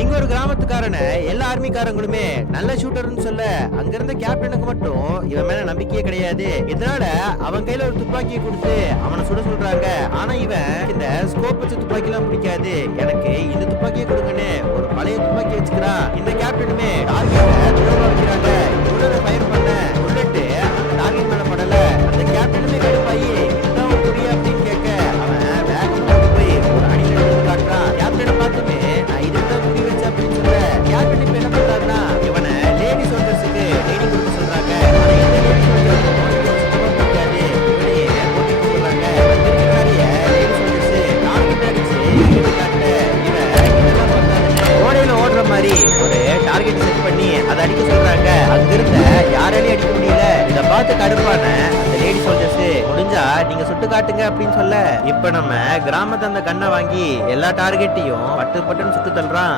இங்க ஒரு கிராமத்துக்காரன எல்லா ஆர்மிக்காரங்களுமே நல்ல ஷூட்டர்னு சொல்ல, அங்க இருந்த கேப்டனுக்கு மட்டும் இவன் மேல நம்பிக்கையே கிடையாது. இதனால அவன் கையில ஒரு துப்பாக்கியை கொடுத்து அவனை சுட சொல்றாங்க. ஆனா இவன் இந்த ஸ்கோப் வச்ச துப்பாக்கி எல்லாம் பிடிக்காது, எனக்கு இந்த துப்பாக்கியை கொடுங்கன்னு ஒரு பழைய துப்பாக்கி வச்சுக்கிறான். இந்த கேப்டனுமே டார்கெட்டை தூரமா வைக்கிறாங்க. இவனோட ஃபயர் பண்ண புல்லட் அந்த டார்கெட் மேல படல. அந்த கேப்டனுமே கடுப்பாயி இதுதான் புரிய அப்படின்னு கேட்க, அவன் வேகமா போய் ஒரு அடியில எடுத்து காட்டுறான். கேப்டனை பார்த்துமே நான் இதுதான் புரிய வச்ச அப்படின்னு சொல்ல, கேப்டன் இப்ப என்ன பண்றாருன்னா இவனை லேடி சோல்ஜர்ஸுக்கு ட்ரைனிங் கொடுக்க சொல்றாங்க. ஆனா இந்த லேடி சோல்ஜர்ஸும் இவனுக்கு சுத்தமா பிடிக்காது. இவனையே போட்டி கொடுக்குறாங்க. வந்திருக்காரிய லேடி சோல்ஜர்ஸ் டார்கெட் அடிச்சு இவனை காட்ட, இவன் இதெல்லாம் பண்றாருன்னு ஓடையில ஓடுற மாதிரி ஒரு டார்கெட் செட் பண்ணி அதை அடிக்க சொல்றாங்க. அங்க இருந்த யாராலையும் அடிக்க முடியல. இதை பார்த்து கடுப்பான அந்த லேடி சோல்ஜர்ஸ் முடிஞ்சா நீங்க சுட்டு காட்டுங்க அப்படின்னு சொல்ல, இப்ப நம்ம கிராமத்தை அந்த கண்ணை வாங்கி எல்லா டார்கெட்டையும் பட்டு பட்டுன்னு சுட்டு தள்ளுறான்.